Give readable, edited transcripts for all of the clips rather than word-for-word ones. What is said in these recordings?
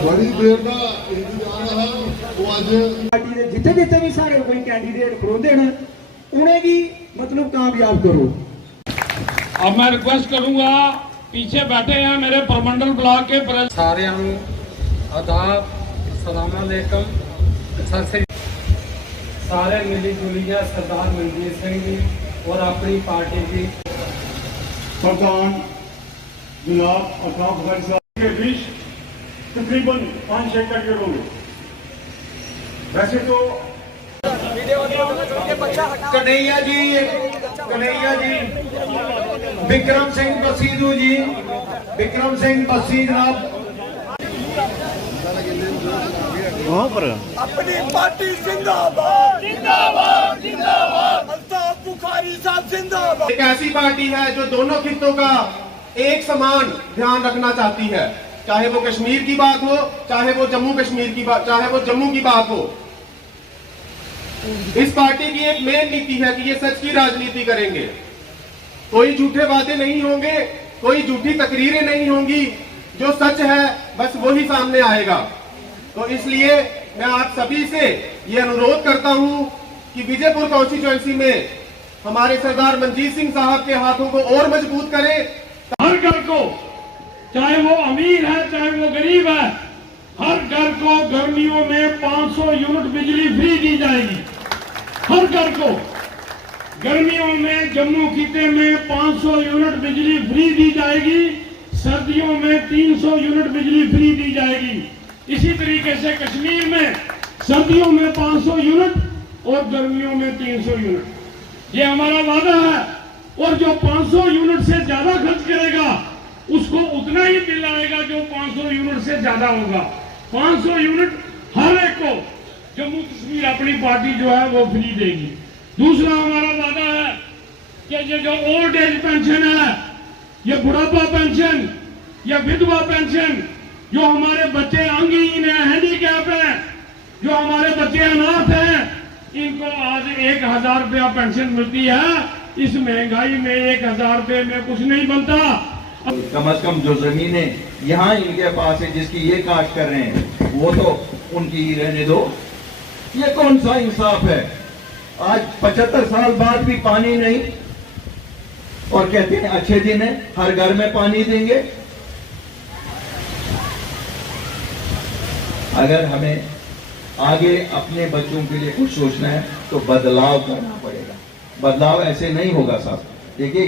बड़ी देर का इंतजार रहा तो आज पार्टी के जिथे जिथे भी सारे कोई कैंडीडेट खड़ोते हैं उन्हें भी मतलब कामयाब करो। अब मैं रिक्वेस्ट करूंगा, पीछे बैठे हैं मेरे प्रमंडल ब्लॉक के सारे आदाब अस्सलाम वालेकुम। सारे मिली जुली है सरदार मनजीत सिंह जी और अपनी पार्टी की प्रधान जनाब अल्ताफ भाई साहब के बीच तकरीबन 5-6 करके लोग। वैसे तो कन्हैया जी विक्रम सिंह बसीदू जी, विक्रम सिंह बसी जनाब वहाँ पर अपनी पार्टी जिंदाबाद जिंदाबाद जिंदाबाद। अल्ताफ बुखारी साहब जिंदाबाद। एक ऐसी पार्टी है जो दोनों खित्तों का एक समान ध्यान रखना चाहती है, चाहे वो कश्मीर की बात हो, चाहे वो जम्मू कश्मीर की बात, चाहे वो जम्मू की बात हो। इस पार्टी की एक मेन नीति है कि ये सच की राजनीति करेंगे। कोई झूठे वादे नहीं होंगे, कोई झूठी तकरीरें नहीं होंगी, जो सच है बस वही सामने आएगा। तो इसलिए मैं आप सभी से ये अनुरोध करता हूं कि विजयपुर कॉन्स्टिट्यूएंसी में हमारे सरदार मनजीत सिंह साहब के हाथों को और मजबूत करें। हर घर को, चाहे वो अमीर है चाहे वो गरीब है, हर घर को गर्मियों में 500 यूनिट बिजली फ्री दी जाएगी। हर घर को गर्मियों में जम्मू खिते में 500 यूनिट बिजली फ्री दी जाएगी, सर्दियों में 300 यूनिट बिजली फ्री दी जाएगी। इसी तरीके से कश्मीर में सर्दियों में 500 यूनिट और गर्मियों में 300 यूनिट, ये हमारा वादा है। और जो 500 यूनिट से ज्यादा खर्च करेगा उसको उतना ही बिल आएगा जो 500 यूनिट से ज्यादा होगा। 500 यूनिट हर एक को जम्मू कश्मीर अपनी पार्टी जो है वो फ्री देगी। दूसरा हमारा वादा है कि ये जो ओल्ड एज पेंशन है, ये बुढ़ापा पेंशन या विधवा पेंशन, जो हमारे बच्चे अंगहीन है, हैंडीकैप है, जो हमारे बच्चे अनाथ हैं, इनको आज 1000 रुपया पेंशन मिलती है। इस महंगाई में 1000 रुपये में कुछ नहीं बनता। कम से कम जो जमीनें यहाँ इनके पास है जिसकी ये काश्त कर रहे हैं वो तो उनकी ही रहने दो। ये कौन सा इंसाफ है? आज 75 साल बाद भी पानी नहीं और कहते हैं अच्छे दिन है, हर घर में पानी देंगे। अगर हमें आगे अपने बच्चों के लिए कुछ सोचना है तो बदलाव करना पड़ेगा। बदलाव ऐसे नहीं होगा साहब। देखिए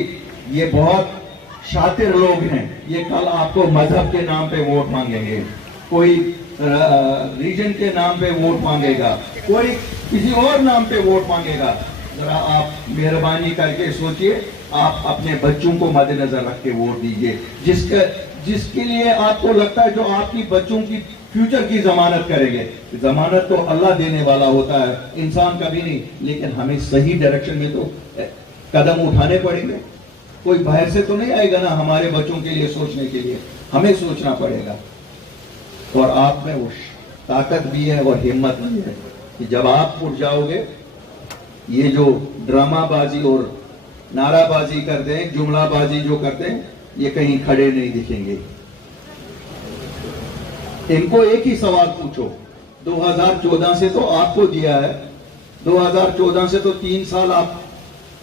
ये बहुत शातिर लोग हैं, ये कल आपको मजहब के नाम पे वोट मांगेंगे, कोई रीजन के नाम पे वोट मांगेगा, कोई किसी और नाम पे वोट मांगेगा। जरा आप मेहरबानी करके सोचिए, आप अपने बच्चों को मद्देनजर रख के वोट दीजिए, जिसके लिए आपको लगता है जो आपकी बच्चों की फ्यूचर की जमानत करेंगे। जमानत तो अल्लाह देने वाला होता है, इंसान कभी नहीं। लेकिन हमें सही डायरेक्शन में तो कदम उठाने पड़ेंगे। कोई बाहर से तो नहीं आएगा ना हमारे बच्चों के लिए सोचने के लिए, हमें सोचना पड़ेगा। और आप में वो ताकत भी है और हिम्मत भी है कि जब आप उठ जाओगे, ये जो ड्रामाबाजी और नाराबाजी करते हैं, जुमलाबाजी जो करते हैं, ये कहीं खड़े नहीं दिखेंगे। इनको एक ही सवाल पूछो, 2014 से तो आपको दिया है, 2014 से तो 3 साल आप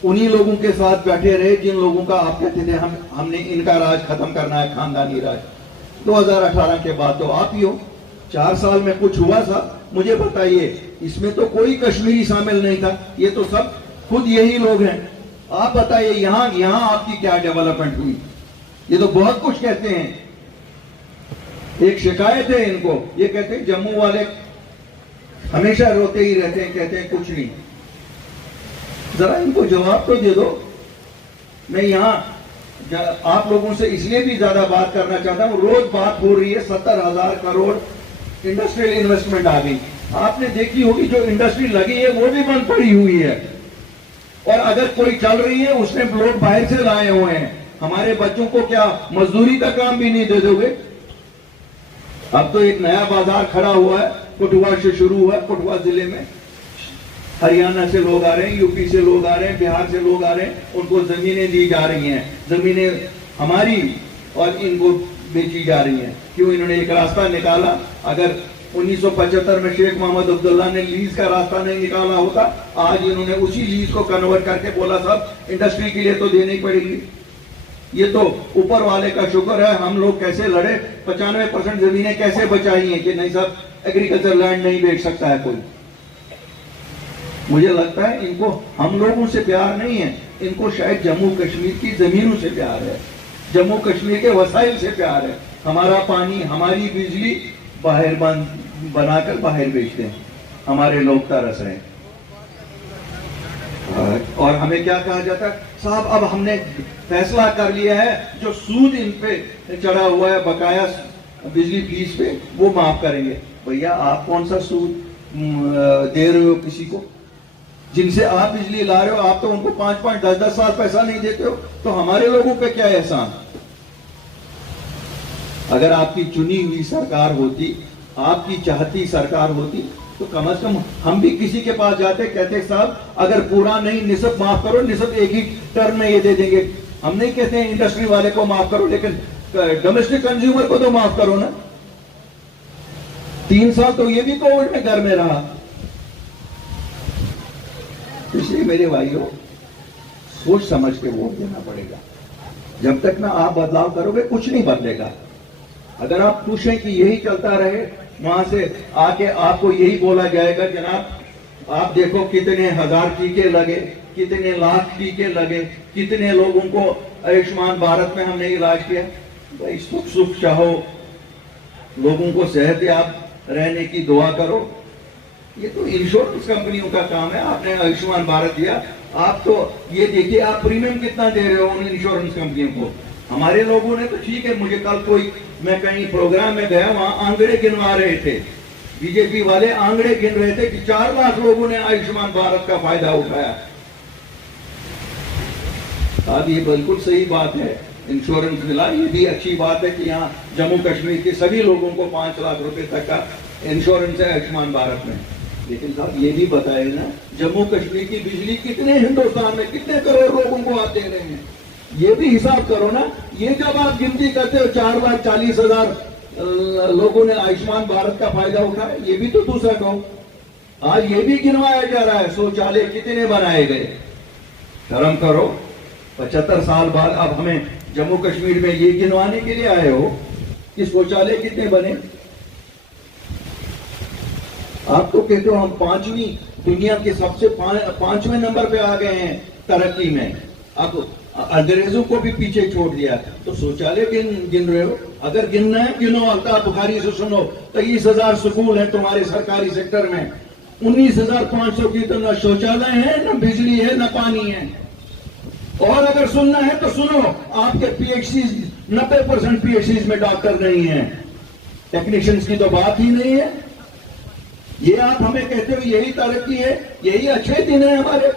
उन्हीं लोगों के साथ बैठे रहे जिन लोगों का आप कहते थे हमने इनका राज खत्म करना है, खानदानी राज। 2018 के बाद तो आप ही हो। 4 साल में कुछ हुआ था? मुझे बताइए। इसमें तो कोई कश्मीरी शामिल नहीं था, ये तो सब खुद यही लोग हैं। आप बताइए यहाँ आपकी क्या डेवलपमेंट हुई? ये तो बहुत कुछ कहते हैं। एक शिकायत है इनको, ये कहते हैं जम्मू वाले हमेशा रोते ही रहते हैं, कहते हैं कुछ नहीं। जरा इनको जवाब तो दे दो। मैं यहाँ आप लोगों से इसलिए भी ज्यादा बात करना चाहता हूँ, रोज बात हो रही है 70,000 करोड़ इंडस्ट्रियल इन्वेस्टमेंट आ गई। आपने देखी होगी जो इंडस्ट्री लगी है वो भी बंद पड़ी हुई है, और अगर कोई चल रही है उसने लोग बाहर से लाए हुए हैं। हमारे बच्चों को क्या मजदूरी का काम भी नहीं दे दोगे? अब तो एक नया बाजार खड़ा हुआ है, कठुआ से शुरू हुआ है। कठुआ जिले में हरियाणा से लोग आ रहे हैं, यूपी से लोग आ रहे हैं, बिहार से लोग आ रहे हैं, उनको जमीनें दी जा रही हैं। जमीनें हमारी और इनको बेची जा रही हैं। क्यों? इन्होंने एक रास्ता निकाला। अगर 1975 में शेख मोहम्मद अब्दुल्ला ने लीज का रास्ता नहीं निकाला होता, आज इन्होंने उसी लीज को कन्वर्ट करके बोला साहब इंडस्ट्री के लिए तो देनी पड़ेगी। ये तो ऊपर वाले का शुक्र है। हम लोग कैसे लड़े, 95% जमीनें कैसे बचाई हैं कि नहीं साहब एग्रीकल्चर लैंड नहीं बेच सकता है कोई। मुझे लगता है इनको हम लोगों से प्यार नहीं है, इनको शायद जम्मू कश्मीर की जमीनों से प्यार है, जम्मू कश्मीर के वसाइल से प्यार है। हमारा पानी, हमारी बिजली बाहर बनाकर बाहर बेचते हैं, हमारे लोग तरस रहे हैं। और हमें क्या कहा जाता है, साहब अब हमने फैसला कर लिया है, जो सूद इन पे चढ़ा हुआ है बकाया बिजली फीस पे, वो माफ करेंगे। भैया आप कौन सा सूद दे रहे हो किसी को? जिनसे आप बिजली ला रहे हो, आप तो उनको 5-5, 10-10 साल पैसा नहीं देते हो, तो हमारे लोगों पे क्या एहसान? अगर आपकी चुनी हुई सरकार होती, आपकी चाहती सरकार होती, तो कम से कम हम भी किसी के पास जाते, कहते साहब अगर पूरा नहीं निसब माफ करो, निसब एक ही टर्म में ये दे देंगे। हम नहीं कहते हैं इंडस्ट्री वाले को माफ करो, लेकिन डोमेस्टिक कंज्यूमर को तो माफ करो ना। 3 साल तो ये भी कोविड में घर में रहा। इसलिए मेरे भाइयों, सोच समझ के वोट देना पड़ेगा। जब तक ना आप बदलाव करोगे कुछ नहीं बदलेगा। अगर आप खुश हैं कि यही चलता रहे, वहां से आके आपको यही बोला जाएगा जनाब आप देखो कितने हजार टीके लगे, कितने लाख टीके लगे, कितने लोगों को आयुष्मान भारत में हमने इलाज किया। भाई सुख चाहो, लोगों को सेहतयाब रहने की दुआ करो। ये तो इंश्योरेंस कंपनियों का काम है। आपने आयुष्मान भारत दिया, आप तो ये देखिए आप प्रीमियम कितना दे रहे हो उन इंश्योरेंस कंपनियों को। हमारे लोगों ने तो ठीक है, मुझे कल कोई, मैं कहीं प्रोग्राम में गया, वहां आंकड़े गिनवा रहे थे, बीजेपी वाले आंकड़े गिन रहे थे कि 4 लाख लोगों ने आयुष्मान भारत का फायदा उठाया। अब ये बिल्कुल सही बात है, इंश्योरेंस मिला। ये भी अच्छी बात है कि यहाँ जम्मू कश्मीर के सभी लोगों को 5 लाख रुपए तक का इंश्योरेंस है आयुष्मान भारत में। लेकिन साहब ये भी बताए ना, जम्मू कश्मीर की बिजली कितने हिंदुस्तान में कितने करोड़ लोगों को आप दे रहे हैं, ये भी हिसाब करो ना। ये जब आप गिनती करते हो 4,40,000 लोगों ने आयुष्मान भारत का फायदा उठाया, ये भी तो दूसरा कहो। आज ये भी गिनवाया जा रहा है शौचालय कितने बनाए गए। शर्म करो। 75 साल बाद अब हमें जम्मू कश्मीर में ये गिनवाने के लिए आए हो कि शौचालय कितने बने। आप तो कहते हो हम 5वीं दुनिया के सबसे 5वें नंबर पे आ गए हैं तरक्की में। अब अंग्रेजों को भी पीछे छोड़ दिया, तो शौचालय गिन रहे हो। अगर गिनना है गिनो, अल्ताफ बुखारी से सुनो। 23,000 स्कूल है तुम्हारे सरकारी सेक्टर में, 19,500 की तो न शौचालय है, न बिजली है, न पानी है। और अगर सुनना है तो सुनो, आपके पीएचसी 90% पीएचसी में डॉक्टर नहीं है, टेक्नीशियंस की तो बात ही नहीं है। ये आप हमें कहते हो यही तरक्की है, यही अच्छे दिन है हमारे।